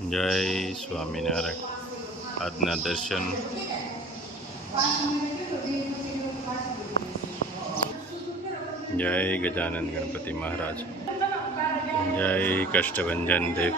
જય સ્વામિનારાયણ. આજના દર્શન જય ગજાનંદ ગણપતિ મહારાજ, જય કષ્ટભંજન દેવ.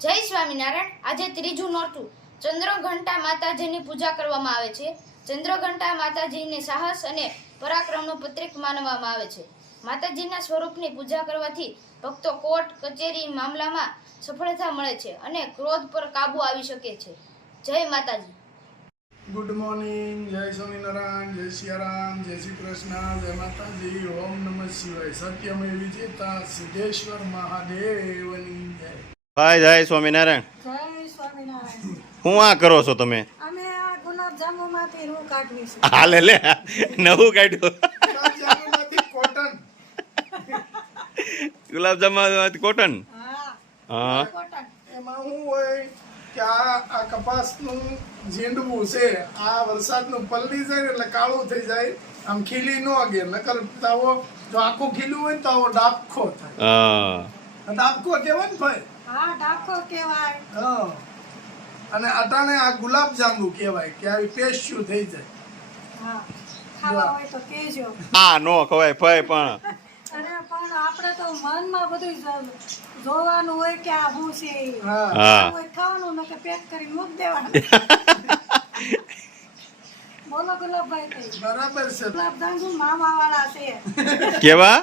જય સ્વામિનારાયણ. આજે ત્રીજું નોરતું ચંદ્રઘંટા માતાજીની પૂજા કરવામાં આવે છે. ચંદ્રઘંટા માતાજીને સાહસ અને પરાક્રમનું પ્રતીક માનવામાં આવે છે. માતાજીના સ્વરૂપની પૂજા કરવાથી ભક્તો કોર્ટ કચેરી મામલામાં સફળતા મળે છે અને ક્રોધ પર કાબુ આવી શકે છે. જય માતાજી. Good morning. જય સ્વામિનારાયણ, જય સિયારામ, જય શ્રી કૃષ્ણ, જય માતાજી, ઓમ નમઃ શિવાય. સત્યમય વિજેતા સિદ્ધેશ્વર મહાદેવની જય. ભાઈ જય સ્વામિનારાયણ. જય સ્વામિનારાયણ. હું આ કરો છો તમે? અમે આ ગુલાબજાંબુમાંથી રૂ કાઢવી છે. હાલે લે, નવું કાઢ્યું. ગુલાબજાંબુમાંથી કોટન. ગુલાબજાંબુમાંથી કોટન. હા, કોટન. એમાં શું હોય કે આ કપાસનું ઝીંડવું છે, આ વરસાદનું પલળી જાય ને એટલે કાળું થઈ જાય, આમ ખીલી ન અગે. નકર આવો જો આખું ખીલું હોય ને તો આવો ડાબખો થાય. હા, ડાબખો કહેવાય ને ભાઈ. હા, ડાકો કહેવાય. હા. અને અટાણે આ ગુલાબજાંબુ કહેવાય કે આવી પેસ્યું થઈ જાય. હા, ખાવા હોય તો કહેજો. આ નો ખવાય ભાઈ, પણ અરે પણ આપણે તો મનમાં બધું જોવાનું હોય કે આ શું છે. હા. હા. હોય ખાવાનું ને કે પેક કરી મૂક દેવાનું. બોલો ગુલાબભાઈ કઈ બરાબર છે. ગુલાબજાંબુ મામા વાળા છે. કેવા?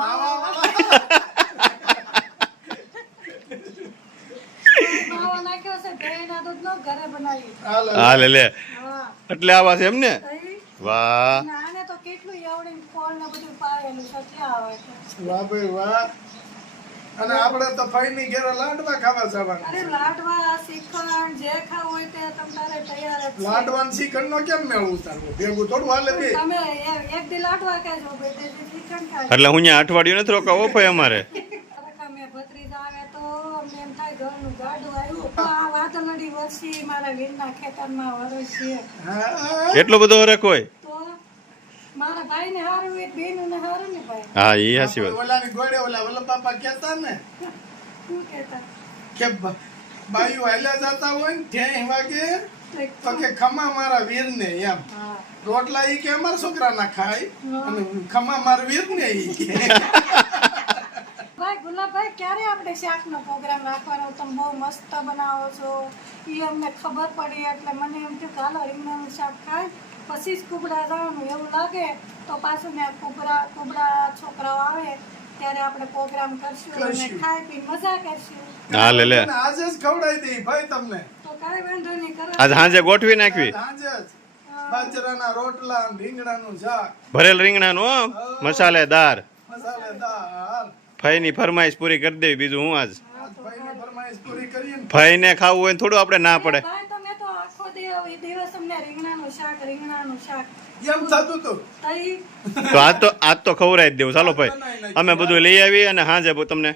માવા માવો નાખ્યો છે ગાયના દૂધનો, ઘરે બનાવી. હાલે લે, હા. એટલે આવા છે એમને. તઈ વાહ, અને આને તો કેટલું એવડી ફળ ને બધું પાયેલું છે, ક્યાં આવે છે. વાહ ભાઈ વાહ. અને આપણે તો ફઈની ઘેરે લાડવા ખાવા જવાના. અરે લાડવા શ્રીખંડ જે ખાવું હોય તે તમારે તૈયાર જ છે. લાડવાન શ્રીખંડનો કેમ મેળ ઉતારવો? ભેગું થોડું હાલે બે. તમે એક દી લાડવા ખાજો, બે દી શ્રીખંડ ખાજો. એટલે હું અહીંયા અઠવાડિયું નથી રોકાવો ભાઈ અમારે. ખરેખર મેં ભત્રીજા આવે તો અમને એમ થાય ઘરનું ગાડું આવ્યું. આ વાદળડી વરસી મારા વીરના ખેતરમાં વરસી. હા. એટલો બધો હરખ હોય? તો મારા ભાઈને હારું હોય, બેનને હારું ને ભાઈ. હા, એ હાચી વાત. ઓલાની ગોળે ઓલા બાપા કહેતા ને શું કહેતા? કે બાયું હાલ્યા જતા હોય ને ત્યાં વાગે એક તો કે ખમા મારા વીરને એમ. હા. રોટલા ઈ કે અમારા છોકરા ના ખાય અને ખમા મારા વીરને ઈ કે. ભાઈ ગુલાબભાઈ, ક્યારે આપણે શાકનો પ્રોગ્રામ રાખવાનો? તમે બહુ મસ્ત બનાવો છો, એ અમને ખબર પડી એટલે મને એમ થયું કે હાલો રીંગણાનું શાક ખાય પછી જ કુબડા જવાનું. એવું લાગે તો પાછું ને કુબડા છોકરાઓ આવે ત્યારે આપણે પ્રોગ્રામ કરશું અને ખાઈ પી મજા કરશું. હા લે લે, અને આજે જ ખવડાવી દઈ ભાઈ તમને. તો કાંઈ વાંધો નહીં, કરો. આજ સાંજે ગોઠવી નાખવી. સાંજે જ બાજરાના રોટલા અને રીંગણાનું શાક, ભરેલ રીંગણાનું હો, મસાલેદાર. મસાલેદાર. ફઈની ફરમાઈશ પૂરી કરી દેવી. બીજું હું આજ આજ ભાઈની ફરમાઈશ પૂરી કરીએ ને. ફઈને ખાવું હોય ને થોડું આપણે ના પડે. ભાઈ તમે તો આખો દિવસ અમને રીંગણાનું શાક એમ થતું હતું. તઈ તો આજ તો ખવડાવી જ દેવું. ચાલો ભાઈ, અમે બધું લઈ આવી અને સાંજે તમને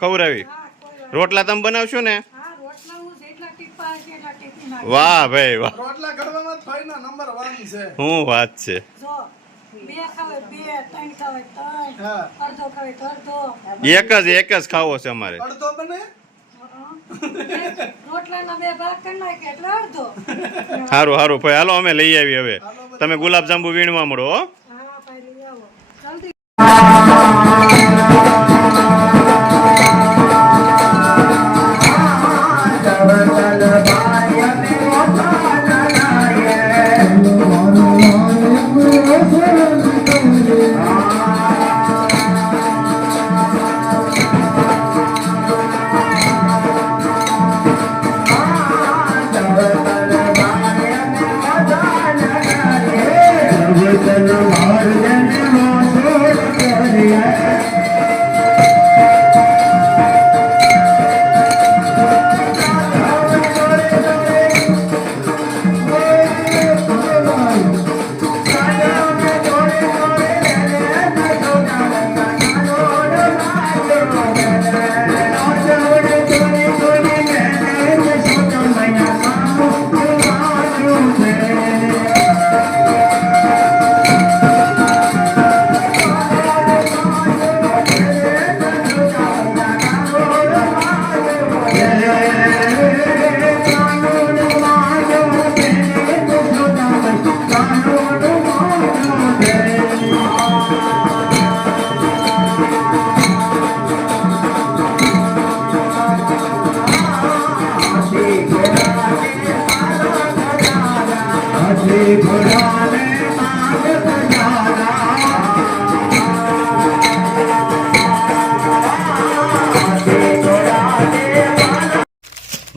ખવડાવી. હા, કોઈ વાત. રોટલા તમે બનાવશો ને? હા, રોટલા હું જેટલા ટીપા હશે એટલા ટીપી નાખીશ. વાહ ભાઈ વાહ, રોટલા ઘડવામાં જ ભાઈના નંબર 1 છે. શું વાત છે. જો બે ખાવે બે, ત્રણ ખાવે ત્રણ, હા. અડધો ખાવે તો અડધો. એક જ ખાવો છે અમારે. અડધો બને. રોટલાના બે ભાગ કરી નાખે એટલે અડધો. સારું સારું ભાઈ, હાલો અમે લઈ આવી. હવે તમે ગુલાબજાંબુ વીણવા મળો હો. હા ભાઈ, લઈ આવો જલ્દી. Thank you.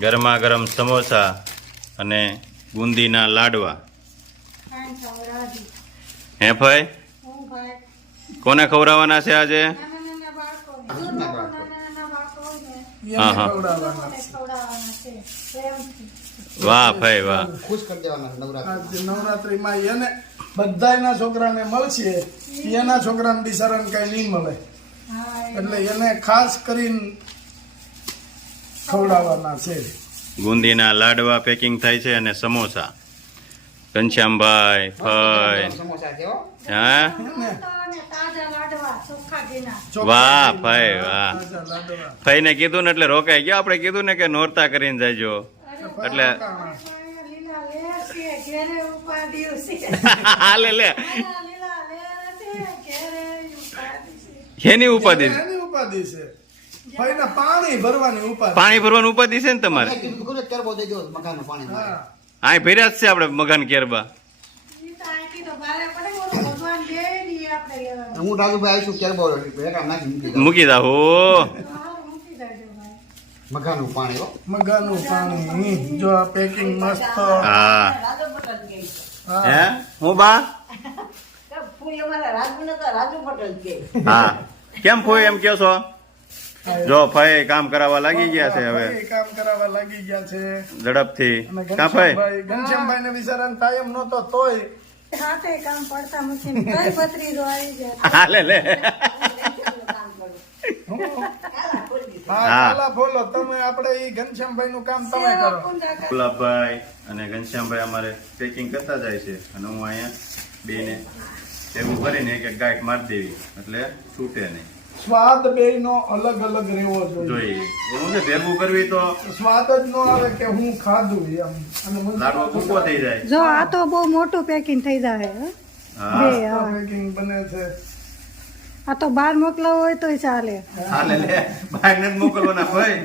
ગરમા ગરમ સમોસા અને બુંદીના લાડવા. કાંઈ ખવડાવતી. હે ભાઈ, હું ભાઈ કોને ખવડાવવાના છે આજે? નાના નાના બાળકો નાના નાના બાળકો હોય ને એને હા, હા. ખવડાવવાના એને છે. ખવડાવવાના છે પ્રેમથી. વાહ ભાઈ વાહ. ખુશ કરી દેવાના છે નવરાત્રી. આજે નવરાત્રીમાં એને બધાયના છોકરાને મળશે, એના છોકરાને બિચારાને કઈ નહીં મળે, હા એટલે એને ખાસ કરીને ખવડાવવાના છે. બુંદીના લાડવા પેકિંગ થાય છે અને સમોસા. ઘનશ્યામભાઈ ભાઈ સમોસા છે હો. હા મસ્ત અને તાજા લાડવા ચોખ્ખા ઘીના. વાહ ભાઈ વાહ. તાજા લાડવા. ભાઈને કીધું ને એટલે રોકાઈ ગયો. આપણે કીધું ને કે નોરતા કરીને જાયજો એટલે લીલા લેર છે ઘેરે ઉપાડ્યું છે. હાલે લે. લીલા લેર છે ઘેરે ઉપાડ્યું છે. એની ઉપાધિ એની ઉપાધિ છે. ભાઈને પાણી ભરવાની ઉપાધિ. પાણી ભરવાનું ઉપાધિ છે ને તમારે? મેં કીધું ખરું, કેરબો દઈ દો મકાનનું પાણી. હા. આ ભર્યા જ છે આપણે મકાન કેરબા. ઈ તો આંટી તો ભારે પડે બોલો ભગવાન દે ની આપણે લેવાનું. હું રાજુભાઈ આવીશું કેરબો એકા નાખી મૂકી દઉં. મૂકી દા હો. હારું મૂકી દેજો ભાઈ. મકાનનું પાણી હો. મગાનું પાણી જો આ પેકિંગ મસ્ત. હા હા. હે હું બા હા કેમ ફોઈ એમ કહો છો? જો ભાઈ કામ કરાવવા લાગી ગયા છે હવે ભાઈ કામ કરાવવા લાગી ગયા છે. ઝડપથી. અને કાં ભાઈ? ઘનશ્યામભાઈ ને બિચારાને ટાઈમ નહોતો તોય હાથે કામ પડતા મૂકીને કઈ ભત્રીજો આવી જાય. હાલે લે. હા હા. બોલા બોલો તમે, આપણે ઈ ઘનશ્યામભાઈ નું કામ તમે સેવા કરો. પૂજા કરે. ગુલાબભાઈ અને ઘનશ્યામભાઈ અમારે પેકિંગ કરતા જાય છે અને હું અહીંયા બેને એવું કરીને એક એક ગાંઠ મારી દેવી એટલે છૂટે નહીં. સ્વાદ બેય નો અલગ અલગ રહેવો જોઈએ. જોઈએ હું છે ભેગું કરવી તો સ્વાદ જ નો આવે કે હું ખાધું એમ. અને મને લાડવો ભૂકો થઈ જાય. જો આ તો બહુ મોટું પેકિંગ થઈ જાય હો. હા બે હા. પેકિંગ બને છે. આ તો બહાર મોકલાવું હોય તોય ચાલે. હાલે લે. બહાર નથી મોકલવાના ભાઈ.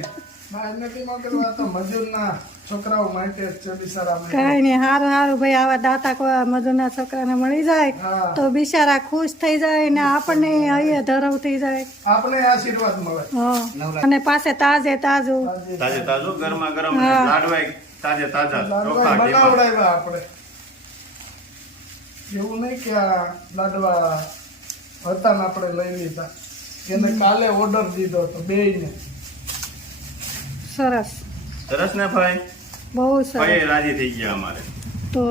બહાર નથી મોકલવા, તો મજૂરના છોકરાઓ માટે જ છે બિચારા માટે. કઈ નહીં હારું હારું ભાઈ આવા દાતા કોઈ મજૂરના છોકરાને મળી જાય હા. તો બિચારા ખુશ થઈ જાય ને આપણને અહીંયા ધરવ થઈ જાય. આપણે આશીર્વાદ મળે. હા અને પાસે તાજે તાજું. તાજે તાજો ગરમા ગરમ હા. લાડવાય તાજે તાજા લાડવા ચોખા ઘીમાં. બનાવડાવ્યા આપણે. એવું નહીં કે આ લાડવા હતા ને આપણે લઈ લીધા. એને કાલે ઓર્ડર દીધો હતો બેયને. સરસ સરસ ને ભાઈ? બહુ ભાઈ સરસ. રાજી થઈ ગયા અમારે. તો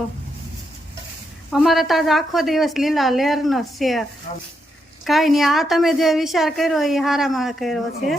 અમારે તો આજ આખો દિવસ લીલા લેરનો છે. કાંઈ નહીં આ તમે જે વિચાર કર્યો એ હારામાં કર્યો છે.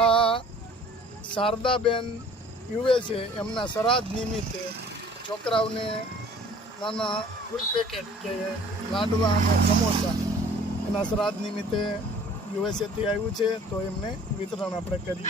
આ શારદાબેન યુએસએ એમના શ્રાદ્ધ નિમિત્તે છોકરાઓને નાના ફૂલ પેકેટ કે લાડવા અને સમોસા એના શ્રાદ્ધ નિમિત્તે યુએસએથી આવ્યું છે, તો એમને વિતરણ આપણે કરીએ.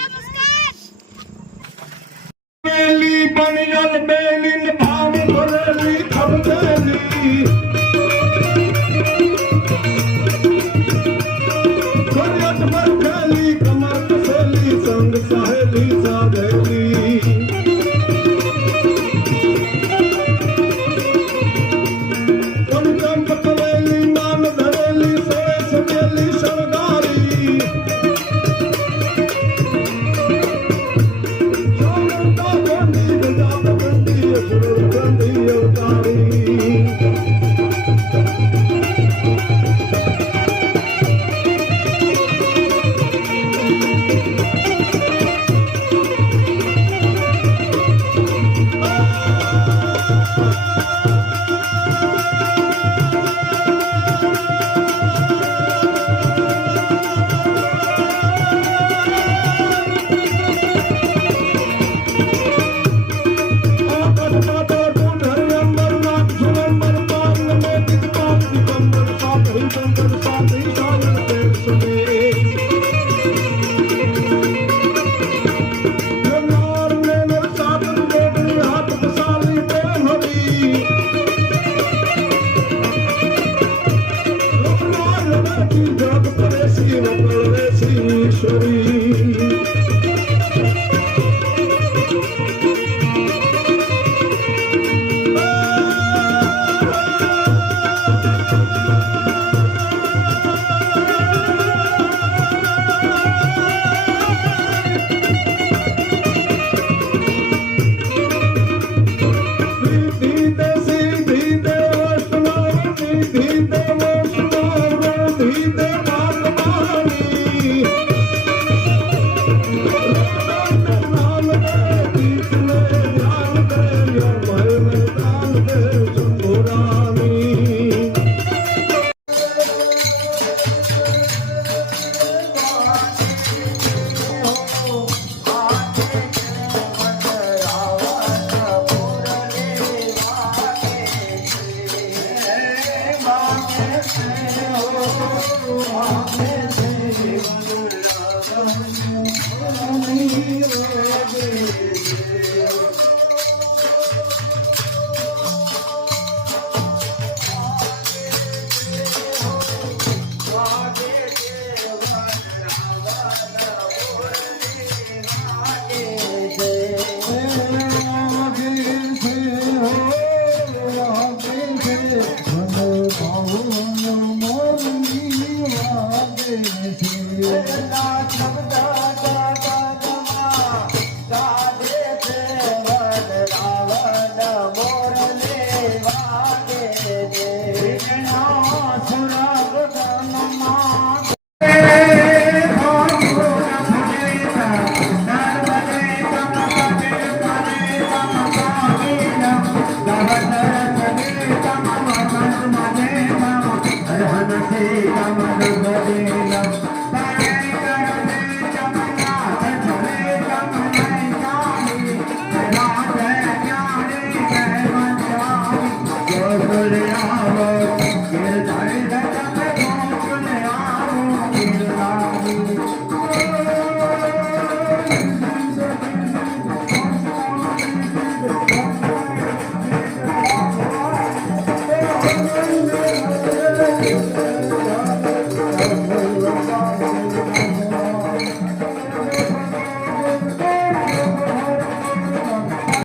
અવાજ ના